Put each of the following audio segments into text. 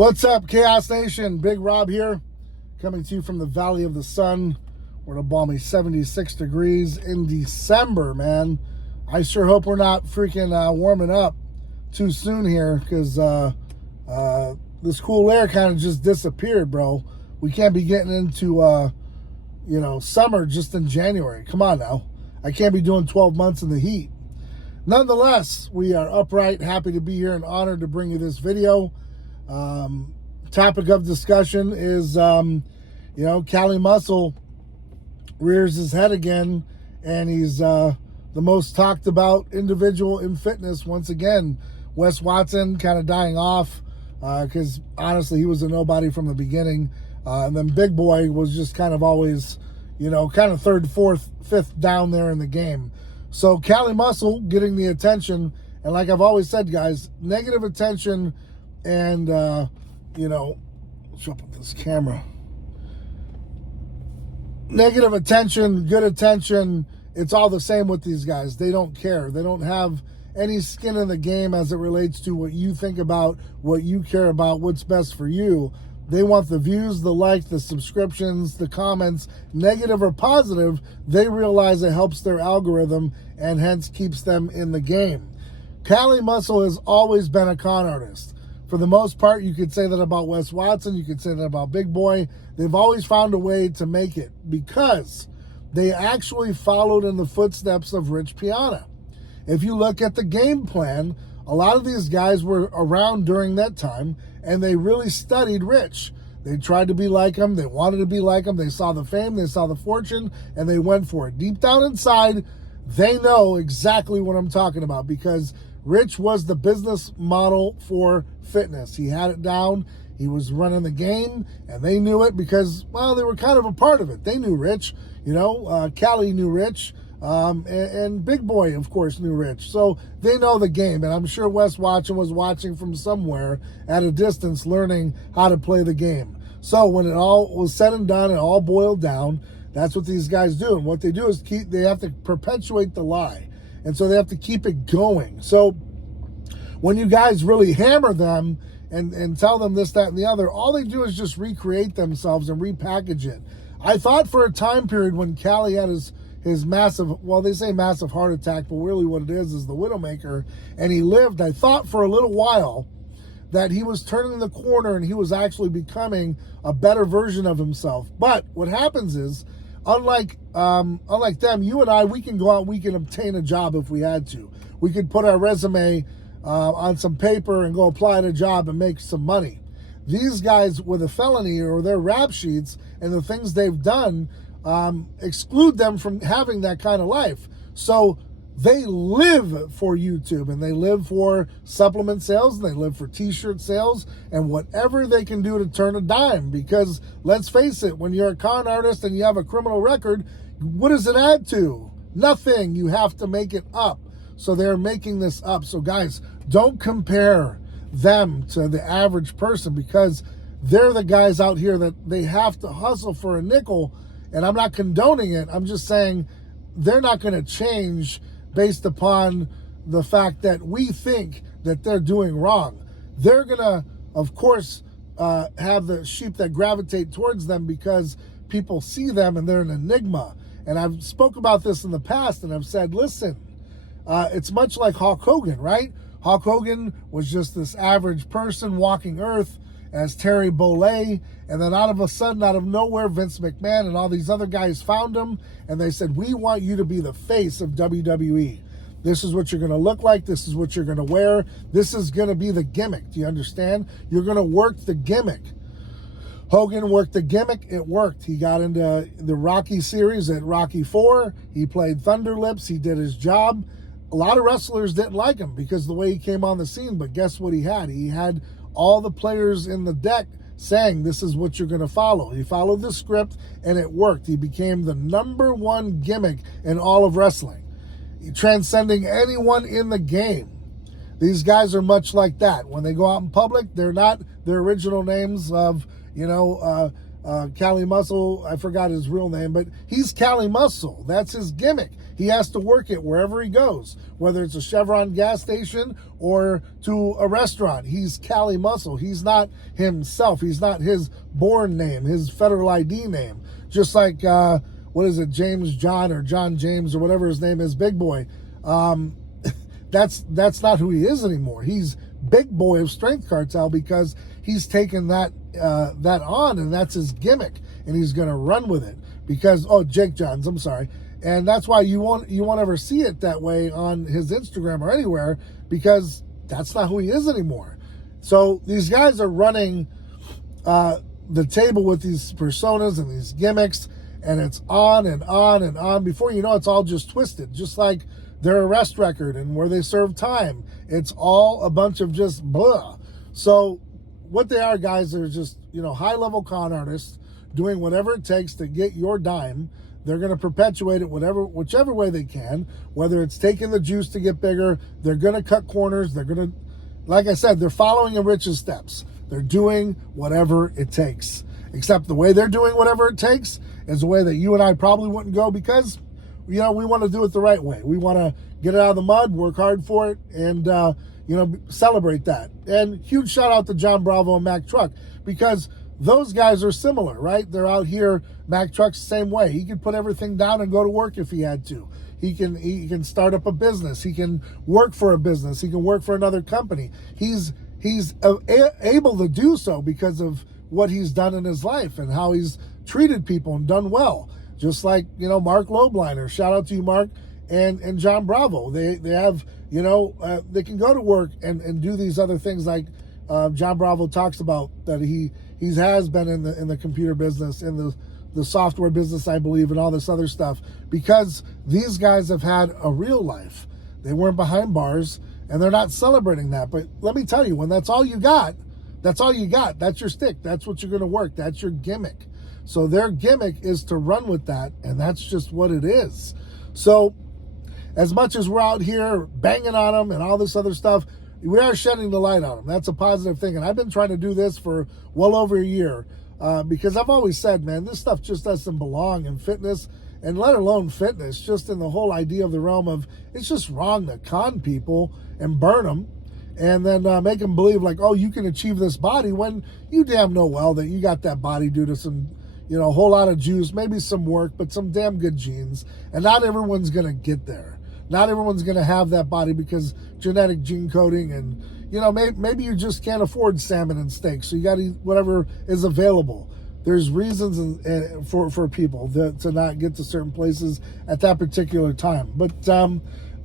What's up, Chaos Nation? Big Rob here, coming to you from the Valley of the Sun. We're at a balmy 76 degrees in December, man. I sure hope we're not freaking warming up too soon here, because this cool air kind of just disappeared, bro. We can't be getting into, summer just in January. Come on now. I can't be doing 12 months in the heat. Nonetheless, we are upright, happy to be here, and honored to bring you this video. Topic of discussion is, Cali Muscle rears his head again, and he's the most talked about individual in fitness once again. Wes Watson kind of dying off because honestly he was a nobody from the beginning, and then Big Boy was just kind of always, kind of third, fourth, fifth down there in the game. So Cali Muscle getting the attention, and like I've always said, guys, negative attention and, let's up with this camera. Negative attention, good attention, it's all the same with these guys. They don't care. They don't have any skin in the game as it relates to what you think about, what you care about, what's best for you. They want the views, the likes, the subscriptions, the comments, negative or positive. They realize it helps their algorithm and hence keeps them in the game. Cali Muscle has always been a con artist. For the most part, you could say that about Wes Watson. You could say that about Big Boy. They've always found a way to make it because they actually followed in the footsteps of Rich Piana. If you look at the game plan, a lot of these guys were around during that time, and they really studied Rich. They tried to be like him. They wanted to be like him. They saw the fame. They saw the fortune, and they went for it. Deep down inside, they know exactly what I'm talking about because Rich was the business model for fitness. He had it down. He was running the game, and they knew it because, well, they were kind of a part of it. They knew Rich. Cali knew Rich, and Big Boy, of course, knew Rich. So they know the game, and I'm sure Wes Watson was watching from somewhere at a distance, learning how to play the game. So when it all was said and done, it all boiled down, that's what these guys do. And what they do is they have to perpetuate the lie. And so they have to keep it going. So when you guys really hammer them and tell them this, that, and the other, all they do is just recreate themselves and repackage it. I thought for a time period when Cali had his massive, well, they say massive heart attack, but really what it is the Widowmaker, and he lived, I thought for a little while that he was turning the corner and he was actually becoming a better version of himself. But what happens is, unlike them, you and I, we can go out, we can obtain a job if we had to. We could put our resume on some paper and go apply at a job and make some money. These guys with a felony or their rap sheets and the things they've done exclude them from having that kind of life. So they live for YouTube, and they live for supplement sales, and they live for t-shirt sales, and whatever they can do to turn a dime. Because let's face it, when you're a con artist and you have a criminal record, what does it add to? Nothing. You have to make it up. So they're making this up. So guys, don't compare them to the average person, because they're the guys out here that they have to hustle for a nickel. And I'm not condoning it. I'm just saying they're not going to change based upon the fact that we think that they're doing wrong. They're going to, of course, have the sheep that gravitate towards them because people see them and they're an enigma. And I've spoke about this in the past, and I've said, listen, it's much like Hulk Hogan, right? Hulk Hogan was just this average person walking earth as Terry Bollea, and then out of a sudden, out of nowhere, Vince McMahon and all these other guys found him, and they said, we want you to be the face of WWE. This is what you're going to look like. This is what you're going to wear. This is going to be the gimmick. Do you understand? You're going to work the gimmick. Hogan worked the gimmick. It worked. He got into the Rocky series at Rocky IV. He played Thunder Lips. He did his job. A lot of wrestlers didn't like him because of the way he came on the scene, but guess what he had? He had all the players in the deck saying, this is what you're going to follow. He followed the script, and it worked. He became the #1 gimmick in all of wrestling, transcending anyone in the game. These guys are much like that. When they go out in public, they're not their original names of, Cali Muscle, I forgot his real name, but he's Cali Muscle. That's his gimmick. He has to work it wherever he goes, whether it's a Chevron gas station or to a restaurant. He's Cali Muscle. He's not himself. He's not his born name, his federal ID name. Just like, what is it, James John or John James or whatever his name is, Big Boy. That's not who he is anymore. He's Big Boy of Strength Cartel because he's taken that on, and that's his gimmick, and he's going to run with it because Jake Johns, I'm sorry, and that's why you won't ever see it that way on his Instagram or anywhere, because that's not who he is anymore. So these guys are running the table with these personas and these gimmicks, and it's on and on and on. Before you know, it's all just twisted, just like their arrest record and where they serve time. It's all a bunch of just blah. So what they are, guys, are just, high-level con artists doing whatever it takes to get your dime. They're going to perpetuate it whichever way they can, whether it's taking the juice to get bigger. They're going to cut corners. They're going to, like I said, they're following in Rich's steps. They're doing whatever it takes. Except the way they're doing whatever it takes is the way that you and I probably wouldn't go, because we want to do it the right way. We want to get it out of the mud, work hard for it, and, celebrate that. And huge shout out to John Bravo and Mac Truck, because those guys are similar, right? They're out here. Mac Truck's the same way. He could put everything down and go to work if he had to. He can start up a business. He can work for a business. He can work for another company. He's able to do so because of what he's done in his life and how he's treated people and done well. Just like, Mark Lobliner. Shout out to you, Mark, and John Bravo. They have, they can go to work and do these other things like John Bravo talks about, that he has been in the computer business, in the software business, I believe, and all this other stuff, because these guys have had a real life. They weren't behind bars, and they're not celebrating that. But let me tell you, when that's all you got, that's all you got. That's your stick. That's what you're going to work. That's your gimmick. So their gimmick is to run with that, and that's just what it is. So as much as we're out here banging on them and all this other stuff, we are shedding the light on them. That's a positive thing. And I've been trying to do this for well over a year because I've always said, man, this stuff just doesn't belong in fitness, and let alone fitness, just in the whole idea of the realm of, it's just wrong to con people and burn them and then make them believe like, oh, you can achieve this body, when you damn know well that you got that body due to some, a whole lot of juice, maybe some work, but some damn good genes. And not everyone's going to get there. Not everyone's going to have that body because genetic gene coding, and, maybe you just can't afford salmon and steak. So you got to eat whatever is available. There's reasons for people to not get to certain places at that particular time. But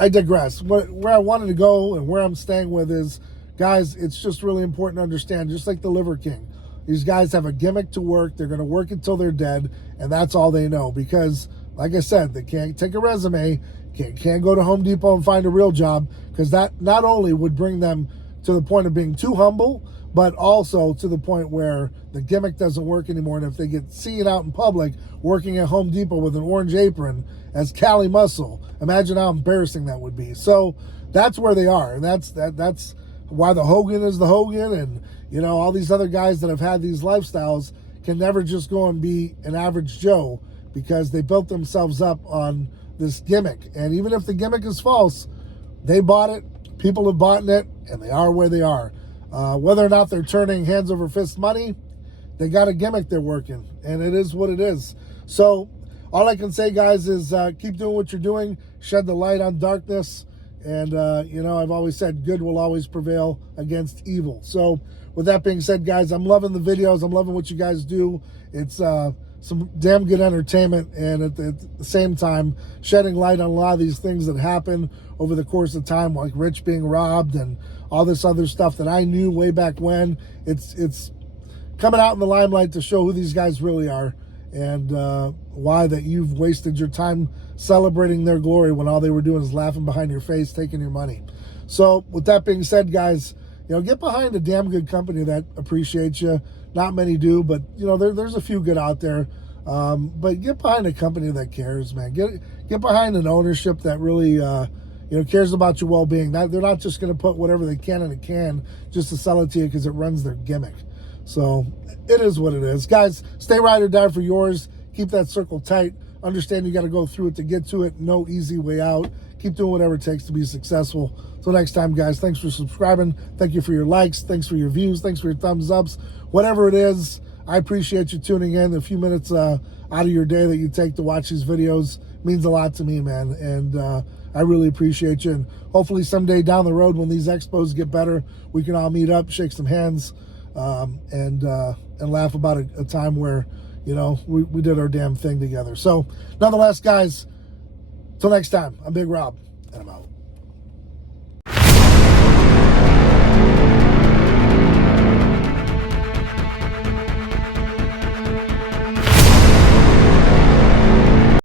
I digress. Where I wanted to go and where I'm staying with is, guys, it's just really important to understand, just like the Liver King, these guys have a gimmick to work. They're going to work until they're dead, and that's all they know. Because, like I said, they can't take a resume, can't go to Home Depot and find a real job, because that not only would bring them to the point of being too humble, but also to the point where the gimmick doesn't work anymore. And if they get seen out in public working at Home Depot with an orange apron as Cali Muscle, imagine how embarrassing that would be. So that's where they are, and that's why the Hogan is the Hogan, and all these other guys that have had these lifestyles can never just go and be an average Joe, because they built themselves up on this gimmick. And even if the gimmick is false, they bought it, people have bought it, and they are where they are. Whether or not they're turning hands over fist money, they got a gimmick they're working, and it is what it is. So all I can say, guys, is keep doing what you're doing, shed the light on darkness, and I've always said good will always prevail against evil. So with that being said, guys, I'm loving the videos. I'm loving what you guys do. It's some damn good entertainment, and at the same time, shedding light on a lot of these things that happen over the course of time, like Rich being robbed and all this other stuff that I knew way back when. It's coming out in the limelight to show who these guys really are, and why that you've wasted your time celebrating their glory when all they were doing is laughing behind your face, taking your money. So with that being said, guys, get behind a damn good company that appreciates you. Not many do, but there's a few good out there. But get behind a company that cares, man. Get behind an ownership that really cares about your well-being. They're not just going to put whatever they can in a can just to sell it to you because it runs their gimmick. So it is what it is. Guys, stay ride or die for yours. Keep that circle tight. Understand you got to go through it to get to it. No easy way out. Keep doing whatever it takes to be successful. So next time, guys, thanks for subscribing. Thank you for your likes. Thanks for your views. Thanks for your thumbs ups. Whatever it is, I appreciate you tuning in. A few minutes out of your day that you take to watch these videos means a lot to me, man. And I really appreciate you. And hopefully someday down the road when these expos get better, we can all meet up, shake some hands, and laugh about a time where, you know, we did our damn thing together. So nonetheless, guys, till next time, I'm Big Rob.